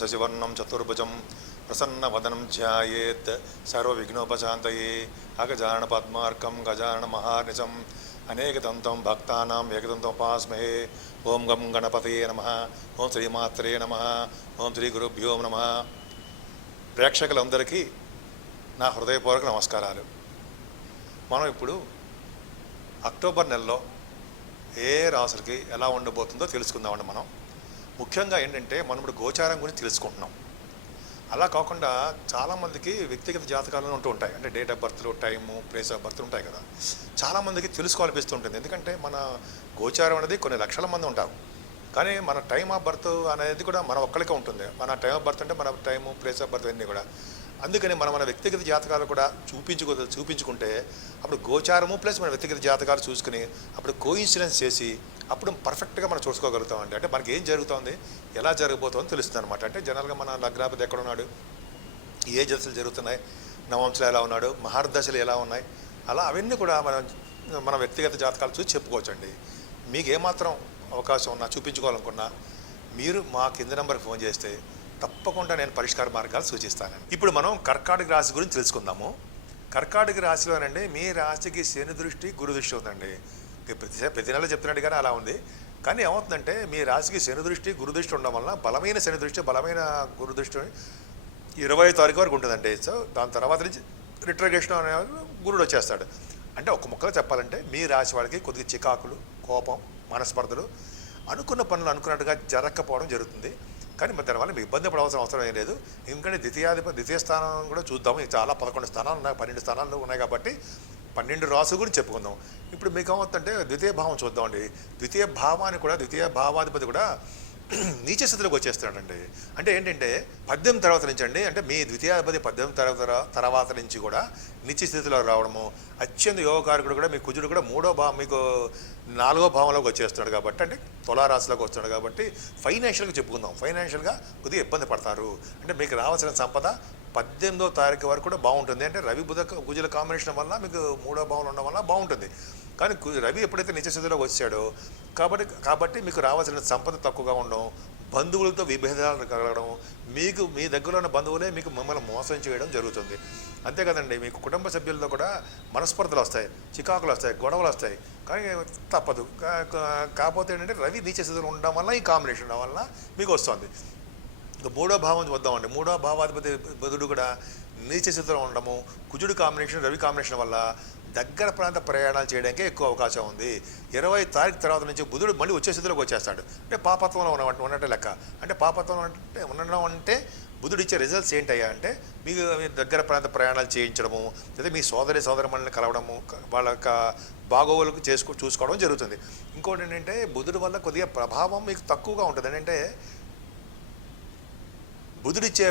శశివర్ణం చతుర్భుజం ప్రసన్నవదనం ధ్యాయేత్ సర్వవిఘ్నోపశాంతయే అగజానన పద్మార్కం గజానన మహార్నిశం అనేకదంతం భక్తానాం ఏకదంతం ఉపాస్మహే. ఓం గం గణపతయే నమః. ఓం శ్రీమాత్రే నమః. ఓం శ్రీ గురుభ్యో నమః. ప్రేక్షకులందరికీ నా హృదయపూర్వక నమస్కారాలు. మనం ఇప్పుడు అక్టోబర్ నెలలో ఏ రాసులకి ఎలా ఉండబోతుందో తెలుసుకుందామండి. మనం ముఖ్యంగా ఏంటంటే మనం ఇప్పుడు గోచారం గురించి తెలుసుకుంటున్నాం. అలా కాకుండా చాలామందికి వ్యక్తిగత జాతకాలు ఉంటూ ఉంటాయి. అంటే డేట్ ఆఫ్ బర్త్లు, టైము, ప్లేస్ ఆఫ్ బర్త్ ఉంటాయి కదా. చాలామందికి తెలుసుకోవాలనిపిస్తుంటుంది. ఎందుకంటే మన గోచారం అనేది కొన్ని లక్షల మంది ఉంటారు. కానీ మన టైమ్ ఆఫ్ బర్త్ అనేది కూడా మన ఒక్కరికే ఉంటుంది. మన టైమ్ ఆఫ్ బర్త్ అంటే మన టైము, ప్లేస్ ఆఫ్ బర్త్ అన్నీ కూడా. అందుకని మన వ్యక్తిగత జాతకాలు కూడా చూపించుకుంటే అప్పుడు గోచారము ప్లస్ మన వ్యక్తిగత జాతకాలు చూసుకుని అప్పుడు కోఇన్సిడెన్స్ చేసి అప్పుడు పర్ఫెక్ట్గా మనం చూసుకోగలుగుతామండి. అంటే మనకి ఏం జరుగుతుంది, ఎలా జరగబోతుందో తెలుస్తుంది అనమాట. అంటే జనరల్గా మన లగ్నాధిపతి ఎక్కడ ఉన్నాడు, ఏ దశలు జరుగుతున్నాయి, నవంశలు ఎలా ఉన్నాడు, మహర్దశలు ఎలా ఉన్నాయి, అలా అవన్నీ కూడా మన వ్యక్తిగత జాతకాలు చూసి చెప్పుకోవచ్చండి. మీకు ఏమాత్రం అవకాశం ఉన్నా చూపించుకోవాలనుకున్నా మీరు మా కింద నెంబర్కి ఫోన్ చేస్తే తప్పకుండా నేను పరిష్కార మార్గాలు సూచిస్తానండి. ఇప్పుడు మనం కర్కాటక రాశి గురించి తెలుసుకుందాము. కర్కాటక రాశిలోనండి మీ రాశికి శని దృష్టి, గురు దృష్టి ఉందండి. ప్రతి నెల చెప్తున్నాడు కానీ అలా ఉంది. కానీ ఏమవుతుందంటే మీ రాశికి శని దృష్టి, గురు దృష్టి ఉండడం వలన బలమైన శని దృష్టి, బలమైన గురు దృష్టి 20వ తారీఖు వరకు ఉంటుందండి. సో దాని తర్వాత నుంచి రిట్రగేషన్ అనే గురుడు వచ్చేస్తాడు. అంటే ఒక ముక్కలో చెప్పాలంటే మీ రాశి వాళ్ళకి కొద్దిగా చికాకులు, కోపం, మనస్పర్ధలు, అనుకున్న పనులు అనుకున్నట్టుగా జరగకపోవడం జరుగుతుంది. కానీ మరి దానివల్ల మీకు ఇబ్బంది పడవలసిన అవసరం ఏం లేదు. ఎందుకంటే ద్వితీయ స్థానం కూడా చూద్దాము. చాలా 11 స్థానాలు ఉన్నాయి, 12 స్థానాలు ఉన్నాయి కాబట్టి 12 రాసుల గురించి చెప్పుకుందాం. ఇప్పుడు మీకు ఏమవుతుందంటే ద్వితీయ భావం చూద్దామండి. ద్వితీయ భావాధిపతి కూడా నీచ స్థితిలోకి వచ్చేస్తున్నాడండి. అంటే ఏంటంటే 18 తర్వాత నుంచి అండి, అంటే మీ ద్వితీయాధిపతి 18 తర్వాత నుంచి కూడా నీచ స్థితిలో రావడము, అత్యంత యోగకారకుడు కూడా మీ కుజుడు కూడా మీకు 4వ భావంలోకి వచ్చేస్తున్నాడు కాబట్టి, అంటే తులారాశిలోకి వస్తున్నాడు కాబట్టి ఫైనాన్షియల్గా చెప్పుకుందాం. ఫైనాన్షియల్గా కొద్దిగా ఇబ్బంది పడతారు. అంటే మీకు రావాల్సిన సంపద 18వ తారీఖు వరకు కూడా బాగుంటుంది. అంటే రవి బుధ కుజుల కాంబినేషన్ వల్ల మీకు 3వ భావంలో ఉండడం వల్ల బాగుంటుంది. కానీ రవి ఎప్పుడైతే నిత్య స్థితిలోకి వచ్చాడో కాబట్టి మీకు రావాల్సిన సంపద తక్కువగా ఉండడం, బంధువులతో విభేదాలు కలగడం, మీ దగ్గర ఉన్న బంధువులే మిమ్మల్ని మోసం చేయడం జరుగుతుంది. అంతే కదండి, మీకు కుటుంబ సభ్యులతో కూడా మనస్పర్ధలు వస్తాయి, చికాకులు వస్తాయి, గొడవలు వస్తాయి. కానీ తప్పదు. కాకపోతే ఏంటంటే రవి నీచ స్థితిలో ఉండడం వల్ల, ఈ కాంబినేషన్ ఉండడం వల్ల మీకు వస్తుంది. ఇంకా 3వ భావం వద్దామండి. 3వ భావాధిపతి బుధుడు కూడా నీచ స్థితిలో ఉండడము, కుజుడు కాంబినేషన్, రవి కాంబినేషన్ వల్ల దగ్గర ప్రాంత ప్రయాణాలు చేయడానికే ఎక్కువ అవకాశం ఉంది. 20వ తారీఖు తర్వాత నుంచి బుధుడు మళ్ళీ వచ్చే స్థితిలోకి వచ్చేస్తాడు. అంటే పాపత్వంలో ఉన్నట్టే లెక్క. అంటే పాపత్వం అంటే ఉండడం అంటే బుధుడు ఇచ్చే రిజల్ట్స్ ఏంటయ్యా అంటే మీకు దగ్గర ప్రాంత ప్రయాణాలు చేయించడము, లేదా మీ సోదరిమణులను కలవడము, వాళ్ళ యొక్క బాగోగులకు చూసుకోవడం జరుగుతుంది. ఇంకోటి ఏంటంటే బుధుడు వల్ల కొద్దిగా ప్రభావం మీకు తక్కువగా ఉంటుంది. అంటే బుధుడిచ్చే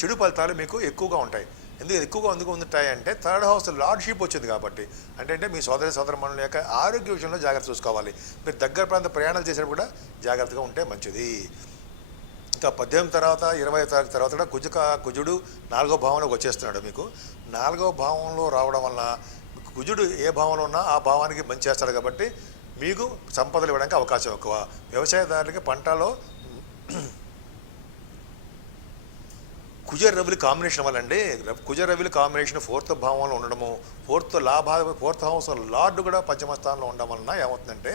చెడు ఫలితాలు మీకు ఎక్కువగా ఉంటాయి. ఎందుకు ఉంటాయి అంటే 3rd హౌస్ లార్డ్షిప్ వచ్చింది కాబట్టి. అంటే మీ సోదరమణుల యొక్క ఆరోగ్య విషయంలో జాగ్రత్త చూసుకోవాలి. మీరు దగ్గర ప్రాంత ప్రయాణాలు చేసేటప్పుడు కూడా జాగ్రత్తగా ఉంటే మంచిది. ఇంకా 18 తర్వాత 20వ తారీఖు తర్వాత కూడా కుజుడు 4వ భావంలోకి వచ్చేస్తున్నాడు. మీకు 4వ భావంలో రావడం వల్ల కుజుడు ఏ భావంలో ఉన్నా ఆ భావానికి మంచి చేస్తాడు కాబట్టి మీకు సంపదలు ఇవ్వడానికి అవకాశం ఎక్కువ. వ్యవసాయదారులకి పంటలో కుజ రవిల కాంబినేషన్ వల్ల అండి, కుజ రవిల కాంబినేషన్ 4వ భావంలో ఉండడము, 4th హౌస్ లార్డ్ కూడా 8వ స్థానంలో ఉండడం వలన ఏమవుతుందంటే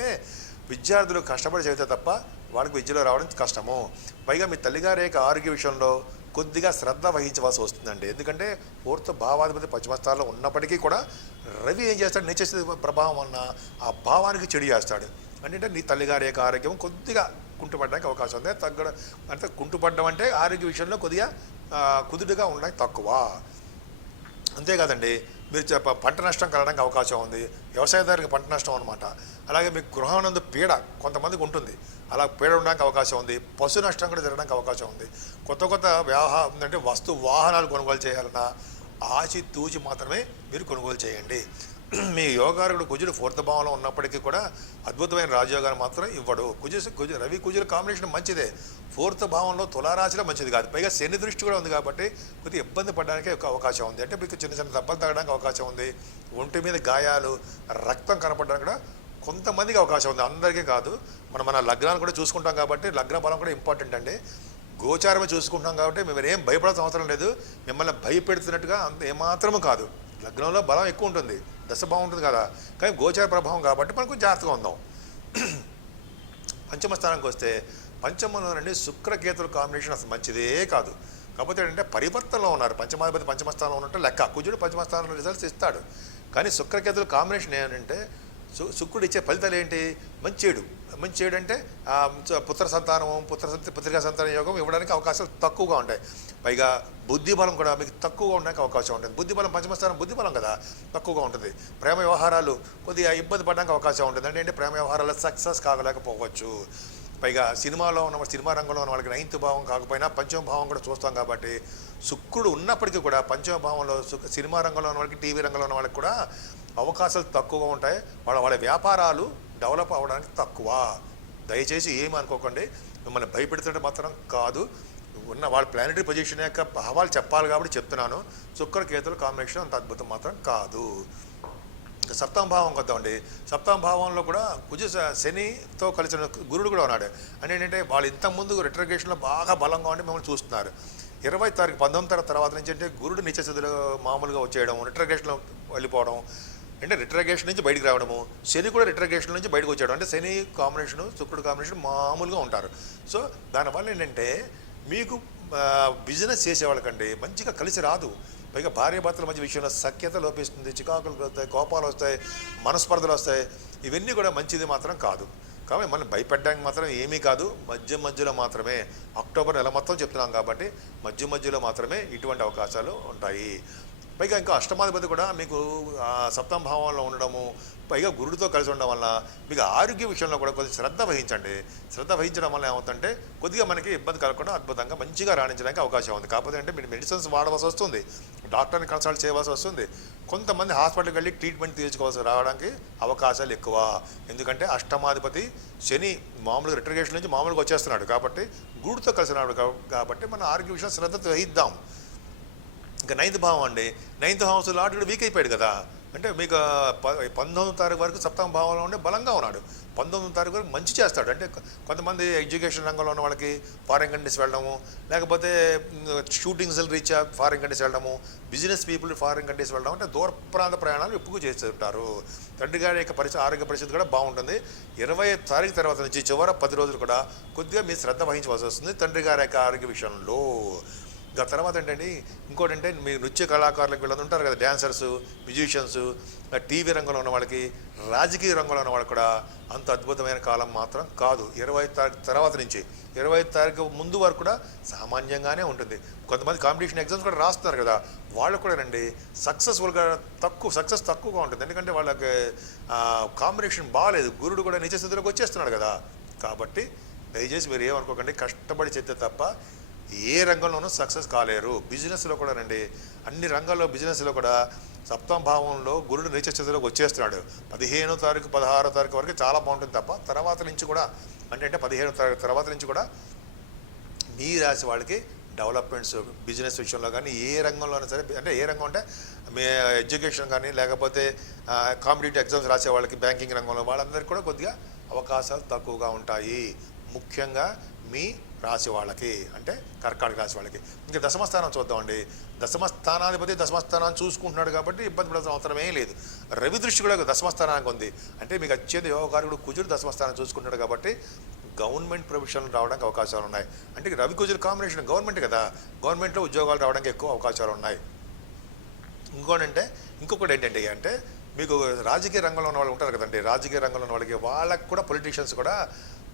విద్యార్థులు కష్టపడి చదివితే తప్ప వాళ్ళకి విద్యలో రావడం కష్టము. పైగా మీ తల్లిగారి యొక్క ఆరోగ్య విషయంలో కొద్దిగా శ్రద్ధ వహించవలసి వస్తుందండి. ఎందుకంటే 4th భావాధిపతి 8వ స్థానంలో ఉన్నప్పటికీ కూడా రవి ఏం చేస్తాడు, నీచ ప్రభావం వలన ఆ భావానికి చెడు చేస్తాడు. అంటే నీ తల్లిగారి యొక్క ఆరోగ్యం కొద్దిగా కుంటుపడడానికి అవకాశం ఉంది. అంటే కుంటుపడడం అంటే ఆరోగ్య విషయంలో కొద్దిగా కుదురుగా ఉండడానికి తక్కువ. అంతేకాదండి, మీరు పంట నష్టం కలగడానికి అవకాశం ఉంది. వ్యవసాయదారునికి పంట నష్టం అనమాట. అలాగే మీకు గృహనందు పీడ కొంతమందికి ఉంటుంది, అలా పీడ ఉండడానికి అవకాశం ఉంది. పశు నష్టం కూడా జరగడానికి అవకాశం ఉంది. కొత్త వ్యవహారం అంటే వాహనాలు కొనుగోలు చేయాలన్నా ఆచితూచి మాత్రమే మీరు కొనుగోలు చేయండి. మీ యోగారుడు కుజుడు 4th భావంలో ఉన్నప్పటికీ కూడా అద్భుతమైన రాజయోగాన్ని మాత్రం ఇవ్వడు. రవి కుజుల కాంబినేషన్ మంచిదే, 4th భావంలో తులారాశిలో మంచిది కాదు. పైగా శని దృష్టి కూడా ఉంది కాబట్టి కొద్దిగా ఇబ్బంది పడడానికి ఒక అవకాశం ఉంది. అంటే మీకు చిన్న దెబ్బలు తగ్గడానికి అవకాశం ఉంది. ఒంటి మీద గాయాలు, రక్తం కనపడడానికి కూడా కొంతమందికి అవకాశం ఉంది, అందరికీ కాదు. మన లగ్నాలు కూడా చూసుకుంటాం కాబట్టి లగ్న బలం కూడా ఇంపార్టెంట్ అండి. గోచారమే చూసుకుంటున్నాం కాబట్టి మేము ఏం భయపడాల్సిన అవసరం లేదు. మిమ్మల్ని భయపెడుతున్నట్టుగా అంత ఏమాత్రము కాదు. లగ్నంలో బలం ఎక్కువ ఉంటుంది, దశ బాగుంటుంది కదా, కానీ గోచార ప్రభావం కాబట్టి మనకు జాగ్రత్తగా ఉందాం. పంచమ స్థానానికి వస్తే పంచమంలో నుండి శుక్రకేతుల కాంబినేషన్ అసలు మంచిదే కాదు. కాకపోతే ఏంటంటే పరివర్తనలో ఉన్నారు. పంచమాధిపతి పంచమ స్థానంలో ఉన్నట్టు లెక్క. కుజుడు పంచమ స్థానంలో రిజల్ట్స్ ఇస్తాడు, కానీ శుక్రకేతుల కాంబినేషన్ ఏంటంటే శుక్రుడు ఇచ్చే ఫలితాలు ఏంటి? మంచి చెడు అంటే పుత్ర సంతానము, పుత్రికా సంతాన యోగం ఇవ్వడానికి అవకాశాలు తక్కువగా ఉంటాయి. పైగా బుద్ధి బలం కూడా మీకు తక్కువగా ఉండడానికి అవకాశం ఉంటుంది. బుద్ధి బలం పంచమస్థానం బుద్ధి బలం కదా, తక్కువగా ఉంటుంది. ప్రేమ వ్యవహారాలు కొద్దిగా ఇబ్బంది పడడానికి అవకాశం ఉంటుంది. అంటే ప్రేమ వ్యవహారాలు సక్సెస్ కాగలేకపోవచ్చు. పైగా సినిమాలో ఉన్న సినిమా రంగంలో ఉన్న వాళ్ళకి 9th భావం కాకపోయినా పంచమ భావం కూడా చూస్తాం కాబట్టి శుక్రుడు ఉన్నప్పటికీ కూడా పంచమ భావంలో సినిమా రంగంలో ఉన్న వాళ్ళకి, టీవీ రంగంలో ఉన్న వాళ్ళకి కూడా అవకాశాలు తక్కువగా ఉంటాయి. వాళ్ళ వ్యాపారాలు డెవలప్ అవ్వడానికి తక్కువ. దయచేసి ఏమి అనుకోకండి, మిమ్మల్ని భయపెడుతుంటే మాత్రం కాదు. ఉన్న వాళ్ళ ప్లానెటరీ పొజిషన్ యొక్క భావాలు చెప్పాలి కాబట్టి చెప్తున్నాను. శుక్రకేతుల కాంబినేషన్ అంత అద్భుతం మాత్రం కాదు. సప్తమ భావం వద్దామండి. సప్తమ భావంలో కూడా శనితో కలిసిన గురుడు కూడా ఉన్నాడు. అంటే ఏంటంటే వాళ్ళు ఇంతకుముందు రిట్రగేషన్లో బాగా బలంగా ఉండి మిమ్మల్ని చూస్తున్నారు. 20 తారీఖు 19 తర్వాత నుంచి అంటే గురుడు నిత్యస్థితిలో మామూలుగా వచ్చేయడం, రిట్రగేషన్లో వెళ్ళిపోవడం, అంటే రిట్రగేషన్ నుంచి బయటికి రావడము, శని కూడా రిట్రగేషన్ నుంచి బయటకు వచ్చేయడం. అంటే శని కాంబినేషను శుక్రుడు కాంబినేషన్ మామూలుగా ఉంటారు. సో దానివల్ల ఏంటంటే మీకు బిజినెస్ చేసేవాళ్ళకండి మంచిగా కలిసి రాదు. పైగా భార్యాభర్తల మధ్య విషయంలో సఖ్యత లోపిస్తుంది, చికాకులు వస్తాయి, కోపాలు వస్తాయి, మనస్పర్ధలు వస్తాయి. ఇవన్నీ కూడా మంచిది మాత్రం కాదు. కాబట్టి మనం భయపడడానికి మాత్రం ఏమీ కాదు. మధ్యలో మాత్రమే, అక్టోబర్ నెల మొత్తం చెప్తున్నాం కాబట్టి మధ్యలో మాత్రమే ఇటువంటి అవకాశాలు ఉంటాయి. పైగా ఇంకా అష్టమాధిపతి కూడా మీకు సప్తమ భావంలో ఉండడము, పైగా గురుడితో కలిసి ఉండడం వల్ల మీకు ఆరోగ్య విషయంలో కూడా కొద్దిగా శ్రద్ధ వహించండి. శ్రద్ధ వహించడం వల్ల ఏమవుతుందంటే కొద్దిగా మనకి ఇబ్బంది కలగకుండా అద్భుతంగా మంచిగా రాణించడానికి అవకాశం ఉంది. కాకపోతే అంటే మీరు మెడిసిన్స్ వాడవలసి వస్తుంది, డాక్టర్ని కన్సల్ట్ చేయవలసి వస్తుంది, కొంతమంది హాస్పిటల్కి వెళ్ళి ట్రీట్మెంట్ తీసుకోవాల్సి రావడానికి అవకాశాలు ఎక్కువ. ఎందుకంటే అష్టమాధిపతి శని మామూలుగా రిట్రగేషన్ నుంచి మామూలుగా వచ్చేస్తున్నాడు కాబట్టి గురుడితో కలిసినాడు కాబట్టి మన ఆరోగ్య విషయంలో శ్రద్ధ వహిద్దాం. ఇంకా 9th భావం అండి. 9th హౌస్ లార్డ్ కూడా వీక్ అయిపోయాడు కదా. అంటే మీకు 19వ తారీఖు వరకు సప్తమ భావంలో ఉండే బలంగా ఉన్నాడు. 19వ తారీఖు వరకు మంచి చేస్తాడు. అంటే కొంతమంది ఎడ్యుకేషన్ రంగంలో ఉన్న వాళ్ళకి ఫారిన్ కంట్రీస్ వెళ్ళడము, లేకపోతే షూటింగ్స్ రీచ్ ఫారిన్ కంట్రీస్ వెళ్ళడము, బిజినెస్ పీపుల్ ఫారిన్ కంట్రీస్ వెళ్ళడం, అంటే దూర ప్రాంత ప్రయాణాలు ఎక్కువ చేస్తుంటారు. తండ్రి గారి యొక్క ఆరోగ్య పరిస్థితి కూడా బాగుంటుంది. 20వ తారీఖు తర్వాత నుంచి చివరి 10 రోజులు కూడా కొద్దిగా మీరు శ్రద్ధ వహించవలసి వస్తుంది తండ్రి గారి యొక్క ఆరోగ్య విషయంలో. ఇంకా తర్వాత ఏంటంటే ఇంకోటి అంటే మీ నృత్య కళాకారులకు వీళ్ళందరూ ఉంటారు కదా, డ్యాన్సర్సు, మ్యూజిషియన్స్, టీవీ రంగంలో ఉన్న వాళ్ళకి, రాజకీయ రంగంలో ఉన్న వాళ్ళకి కూడా అంత అద్భుతమైన కాలం మాత్రం కాదు. 20వ తారీఖు తర్వాత నుంచి 25వ తారీఖు ముందు వరకు కూడా సామాన్యంగానే ఉంటుంది. కొంతమంది కాంపిటీషన్ ఎగ్జామ్స్ కూడా రాస్తున్నారు కదా, వాళ్ళకు కూడా రండి సక్సెస్ఫుల్గా సక్సెస్ తక్కువగా ఉంటుంది. ఎందుకంటే వాళ్ళకి కాంబినేషన్ బాగాలేదు. గురుడు కూడా నిజ స్థితిలోకి వచ్చేస్తున్నాడు కదా. కాబట్టి దయచేసి మీరు ఏమనుకోకండి, కష్టపడి చేస్తే తప్ప ఏ రంగంలోనూ సక్సెస్ కాలేరు. బిజినెస్లో కూడా రండి, అన్ని రంగాల్లో బిజినెస్లో కూడా సప్తమ భావంలో గురుడు నీచ స్థితిలోకి వచ్చేస్తున్నాడు. 15వ తారీఖు 16వ తారీఖు వరకు చాలా బాగుంటుంది తప్ప తర్వాత నుంచి కూడా అంటే 15వ తారీఖు తర్వాత నుంచి కూడా మీ రాశి వాళ్ళకి డెవలప్మెంట్స్ బిజినెస్ విషయంలో కానీ ఏ రంగంలోనే సరే, అంటే ఏ రంగం అంటే మీ ఎడ్యుకేషన్ కానీ లేకపోతే కాంపిటేటివ్ ఎగ్జామ్స్ రాసే వాళ్ళకి, బ్యాంకింగ్ రంగంలో వాళ్ళందరికీ కూడా కొద్దిగా అవకాశాలు తక్కువగా ఉంటాయి. ముఖ్యంగా మీ రాశి వాళ్ళకి, అంటే కర్కాటక రాశి వాళ్ళకి. ఇంకా దశమస్థానం చూద్దామండి. దశమస్థానాధిపతి దశమస్థానాన్ని చూసుకుంటున్నాడు కాబట్టి ఇబ్బంది పడాల్సిన అవసరమే లేదు. రవి దృష్టి కూడా దశమస్థానానికి ఉంది. అంటే మీకు అత్యంత యోగకారకుడు కుజుడు దశమస్థానం చూసుకుంటున్నాడు కాబట్టి గవర్నమెంట్ ప్రొఫెషన్లు రావడానికి అవకాశాలు ఉన్నాయి. అంటే రవి కుజుడు కాంబినేషన్ గవర్నమెంట్ కదా, గవర్నమెంట్లో ఉద్యోగాలు రావడానికి ఎక్కువ అవకాశాలు ఉన్నాయి. ఇంకొకటి ఏంటంటే అంటే మీకు రాజకీయ రంగంలో ఉన్న వాళ్ళు ఉంటారు కదండి, రాజకీయ రంగంలో ఉన్న వాళ్ళకి కూడా పొలిటీషియన్స్ కూడా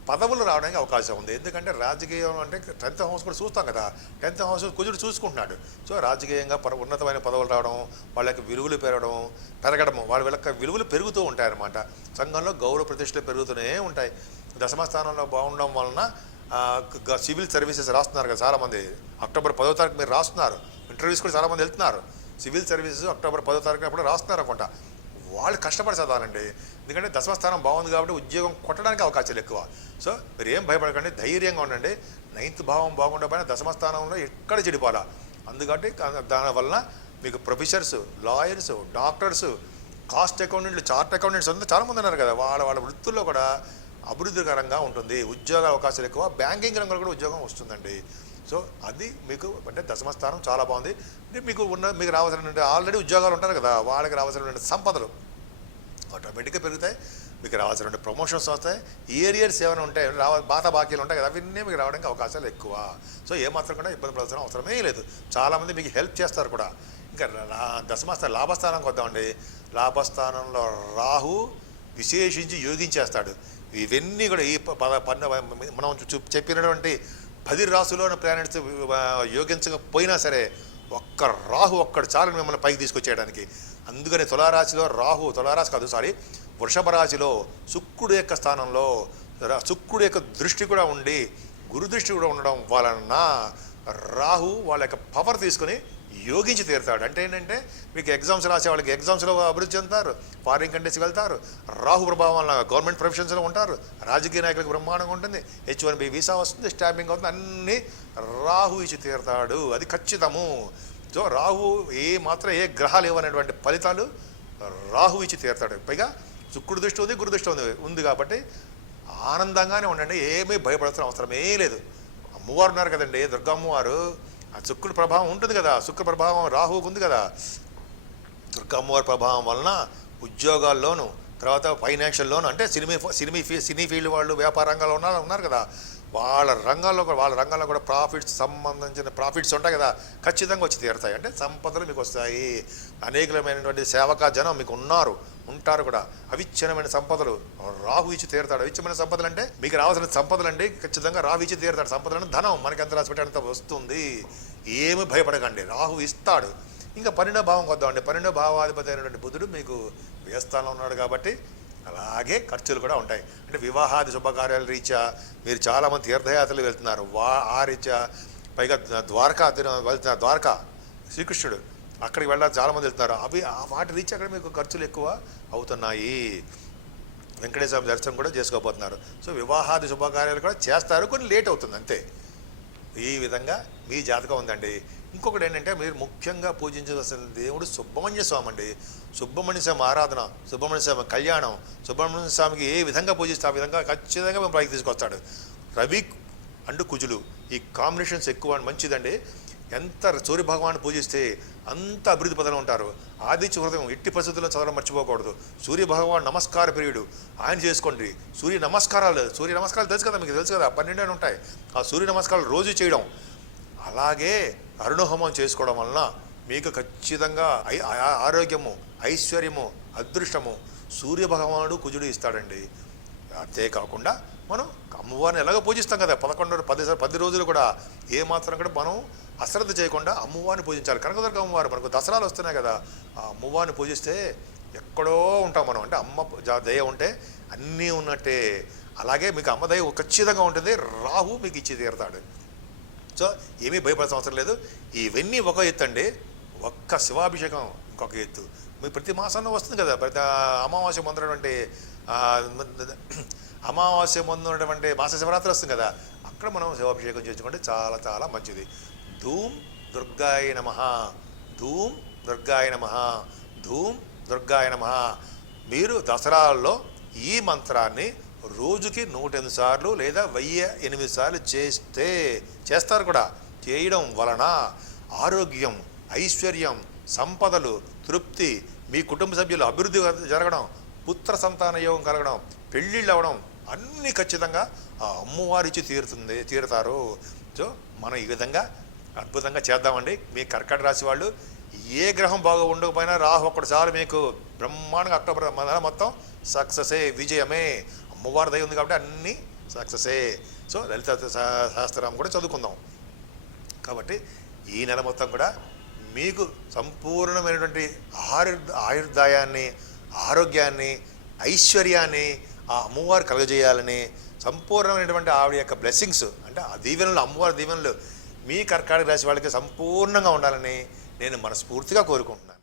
పదవులు రావడానికి అవకాశం ఉంది. ఎందుకంటే రాజకీయం అంటే 10th హౌస్ కూడా చూస్తాం కదా, 10th హౌస్ కుజుడు చూసుకుంటున్నాడు. సో రాజకీయంగా ఉన్నతమైన పదవులు రావడం, వాళ్ళకి విలువలు పెరగడము, వాళ్ళ విలువలు పెరుగుతూ ఉంటాయి అన్నమాట. సంఘంలో గౌరవ ప్రతిష్టలు పెరుగుతూనే ఉంటాయి. దశమస్థానంలో బాగుండడం వలన సివిల్ సర్వీసెస్ రాస్తున్నారు కదా చాలామంది. అక్టోబర్ 10వ తారీఖు మీరు రాస్తున్నారు, ఇంటర్వ్యూస్ కూడా చాలామంది వెళ్తున్నారు. సివిల్ సర్వీసెస్ అక్టోబర్ 10వ తారీఖున కూడా రాస్తున్నారు అనుకుంటా. వాళ్ళు కష్టపడి చదవాలండి. ఎందుకంటే దశమస్థానం బాగుంది కాబట్టి ఉద్యోగం కొట్టడానికి అవకాశాలు ఎక్కువ. సో మీరు ఏం భయపడకండి, ధైర్యంగా ఉండండి. 9th భావం బాగుండకపోయినా దశమస్థానంలో ఎక్కడ చెడిపోవాలా. అందుకంటే దానివల్ల మీకు ప్రొఫెసర్స్, లాయర్స్, డాక్టర్స్, కాస్ట్ అకౌంటెంట్లు, చార్ట్ అకౌంటెంట్స్ అంతా చాలామంది ఉన్నారు కదా, వాళ్ళ వృత్తుల్లో కూడా అభివృద్ధికరంగా ఉంటుంది. ఉద్యోగ అవకాశాలు ఎక్కువ. బ్యాంకింగ్ రంగంలో కూడా ఉద్యోగం వస్తుందండి. సో అది మీకు అంటే దశమస్థానం చాలా బాగుంది. అంటే మీకు రావాల్సినటువంటి ఆల్రెడీ ఉద్యోగాలు ఉంటారు కదా, వాళ్ళకి రావాల్సినటువంటి సంపదలు ఆటోమేటిక్గా పెరుగుతాయి. మీకు రావాల్సినటువంటి ప్రమోషన్స్ వస్తాయి. ఏరియర్స్ ఏమైనా ఉంటాయి, బాధ బాకీలు ఉంటాయి కదా, అవన్నీ మీకు రావడానికి అవకాశాలు ఎక్కువ. సో ఏమాత్రం కూడా ఇబ్బంది పడాల్సిన అవసరమే లేదు. చాలామంది మీకు హెల్ప్ చేస్తారు కూడా. ఇంకా దశమస్థానం లాభస్థానంకి వద్దామండి. లాభస్థానంలో రాహు విశేషించి యోగించేస్తాడు. ఇవన్నీ కూడా ఈ మనం చెప్పినటువంటి 10 రాసులోని ప్లానెట్స్ యోగించకపోయినా సరే ఒక్క రాహు ఒక్కడు చాలు మిమ్మల్ని పైకి తీసుకొచ్చేయడానికి. అందుకని తులారాశి కాదు, వృషభ రాశిలో శుక్రుడు యొక్క స్థానంలో శుక్రుడు యొక్క దృష్టి కూడా ఉండి గురు దృష్టి కూడా ఉండడం వలన రాహు వాళ్ళ యొక్క పవర్ తీసుకొని యోగించి తీరుతాడు. అంటే ఏంటంటే మీకు ఎగ్జామ్స్ రాసే వాళ్ళకి ఎగ్జామ్స్లో అభివృద్ధి చెందుతారు, ఫారిన్ కంట్రీస్కి వెళ్తారు, రాహు ప్రభావం వల్ల గవర్నమెంట్ ప్రొఫెషన్స్లో ఉంటారు, రాజకీయ నాయకులకు బ్రహ్మాండంగా ఉంటుంది, H1B వీసా వస్తుంది, స్టాంపింగ్ అవుతుంది, అన్నీ రాహు ఇచ్చి తీరుతాడు. అది ఖచ్చితము. సో రాహు ఏ గ్రహాలు ఇవ్వనటువంటి ఫలితాలు రాహు ఇచ్చి తీరుతాడు. పైగా శుక్రుడు దృష్టి ఉంది, గురు దృష్టి ఉంది కాబట్టి ఆనందంగానే ఉండండి. ఏమీ భయపడాల్సిన అవసరమే లేదు. అమ్మవారు ఉన్నారు కదండి, దుర్గా అమ్మవారు, ఆ శుక్రుడి ప్రభావం ఉంటుంది కదా, శుక్ర ప్రభావం రాహువుకు ఉంది కదా. దుర్గా అమ్మవారి ప్రభావం వలన ఉద్యోగాల్లోనూ తర్వాత ఫైనాన్షియల్లోనూ అంటే సినీ ఫీల్డ్ వాళ్ళు వ్యాపార రంగాల్లో ఉన్నారు కదా, వాళ్ళ రంగాల్లో కూడా సంబంధించిన ప్రాఫిట్స్ ఉంటాయి కదా, ఖచ్చితంగా వచ్చి తీరుతాయి. అంటే సంపదలు మీకు వస్తాయి. అనేకమైనటువంటి సేవకా జనం మీకు ఉంటారు కూడా. అవిచ్ఛిన్నమైన సంపదలు రాహు ఇచ్చి తీరుతాడు. అవిచ్ఛిన్నమైన సంపదలు అంటే మీకు రావాల్సిన సంపదలు అండి ఖచ్చితంగా రాహు ఇచ్చి తీరుతాడు. సంపదలను ధనం మనకి ఎంత రాసి పెట్టేంత వస్తుంది. ఏమి భయపడకండి, రాహు ఇస్తాడు. ఇంకా 12వ భావంకి వద్దామండి. 12వ భావాధిపతి అయినటువంటి బుధుడు మీకు వ్యయస్థానంలో ఉన్నాడు కాబట్టి అలాగే ఖర్చులు కూడా ఉంటాయి. అంటే వివాహాది శుభకార్యాల రీత్యా మీరు చాలామంది తీర్థయాత్రలు వెళ్తున్నారు. ఆ రీత్యా పైగా వెళ్తున్నారు. ద్వారకా శ్రీకృష్ణుడు అక్కడికి వెళ్ళాలి చాలామంది వెళ్తున్నారు. వాటి రీత్యా అక్కడ మీకు ఖర్చులు ఎక్కువ అవుతున్నాయి. వెంకటేశ్వర దర్శనం కూడా చేసుకోబోతున్నారు. సో వివాహాది శుభకార్యాలు కూడా చేస్తారు, కొన్ని లేట్ అవుతుంది అంతే. ఈ విధంగా మీ జాతకం ఉందండి. ఇంకొకటి ఏంటంటే మీరు ముఖ్యంగా పూజించవలసిన దేవుడు సుబ్రహ్మణ్య స్వామి అండి. సుబ్రహ్మణ్య స్వామి ఆరాధన, సుబ్రహ్మణ్య స్వామి కళ్యాణం, సుబ్రహ్మణ్య స్వామికి ఏ విధంగా పూజిస్తే ఆ విధంగా ఖచ్చితంగా మేము పైకి తీసుకొస్తాడు. రవి అండ్ కుజులు ఈ కాంబినేషన్స్ ఎక్కువ మంచిదండి. ఎంత సూర్యభగవాన్ని పూజిస్తే అంత అభివృద్ధి పదంలో ఉంటారు. ఆదిత్య హృదయం ఎట్టి పరిస్థితుల్లో చదవడం మర్చిపోకూడదు. సూర్యభగవాన్ నమస్కార ప్రియుడు, ఆయన చేసుకోండి. సూర్య నమస్కారాలు తెలుసు కదా, మీకు తెలుసు కదా, 12 ఉంటాయి. ఆ సూర్య నమస్కారాలు రోజు చేయడం, అలాగే అరుణహోమం చేసుకోవడం వలన మీకు ఖచ్చితంగా ఆరోగ్యము, ఐశ్వర్యము, అదృష్టము సూర్యభగవానుడు కుజుడు ఇస్తాడండి. అంతేకాకుండా మనం అమ్మవారిని ఎలాగో పూజిస్తాం కదా, 10 రోజులు కూడా ఏమాత్రం కూడా మనం అశ్రద్ధ చేయకుండా అమ్మవారిని పూజించాలి. కనకదుర్గ అమ్మవారు మనకు దసరాలు వస్తున్నాయి కదా, ఆ అమ్మవారిని పూజిస్తే ఎక్కడో ఉంటాం మనం. అంటే అమ్మ దయ ఉంటే అన్నీ ఉన్నట్టే. అలాగే మీకు అమ్మ దయ ఖచ్చితంగా ఉంటుంది. రాహు మీకు ఇచ్చి తీరుతాడు. సో ఏమీ భయపడాల్సిన అవసరం లేదు. ఇవన్నీ ఒక ఎత్తు అండి. ఒక్క శివాభిషేకం ఇంకొక ఎత్తు. మీకు ప్రతి మాసంలో వస్తుంది కదా, ప్రతి అమావాస్య ముందున్నటువంటి మాస శివరాత్రి వస్తుంది కదా, అక్కడ మనం శివాభిషేకం చేసుకుంటే చాలా చాలా మంచిది. ధూమ్ దుర్గాయ నమః, ధూమ్ దుర్గాయ నమః, ధూమ్ దుర్గాయ నమః. మీరు దసరాల్లో ఈ మంత్రాన్ని రోజుకి 108 సార్లు లేదా 1008 సార్లు చేస్తారు కూడా. చేయడం వలన ఆరోగ్యం, ఐశ్వర్యం, సంపదలు, తృప్తి, మీ కుటుంబ సభ్యులు అభివృద్ధి జరగడం, పుత్ర సంతాన యోగం కలగడం, పెళ్ళిళ్ళు అవ్వడం అన్నీ ఖచ్చితంగా ఆ అమ్మవారి ఇచ్చి తీరుతారు. సో మనం ఈ విధంగా అద్భుతంగా చేద్దామండి. మీ కర్కాటక రాశి వాళ్ళు ఏ గ్రహం బాగా ఉండకపోయినా రాహు ఒక్కడు చాలు మీకు బ్రహ్మాండంగా అక్టోబర్ నెల మొత్తం సక్సెసే, విజయమే. అమ్మవారి దయ ఉంది కాబట్టి అన్నీ సక్సెసే. సో లలిత శాస్త్రం కూడా చదువుకుందాం. కాబట్టి ఈ నెల మొత్తం కూడా మీకు సంపూర్ణమైనటువంటి ఆయుర్దాయాన్ని, ఆరోగ్యాన్ని, ఐశ్వర్యాన్ని ఆ అమ్మవారు కలుగజేయాలని, సంపూర్ణమైనటువంటి ఆవిడ యొక్క బ్లెస్సింగ్స్ అంటే ఆ దీవెనలు, అమ్మవారి దీవెనలు మీ కర్కాటక రాశి వాళ్ళకి సంపూర్ణంగా ఉండాలని నేను మనస్ఫూర్తిగా కోరుకుంటున్నాను.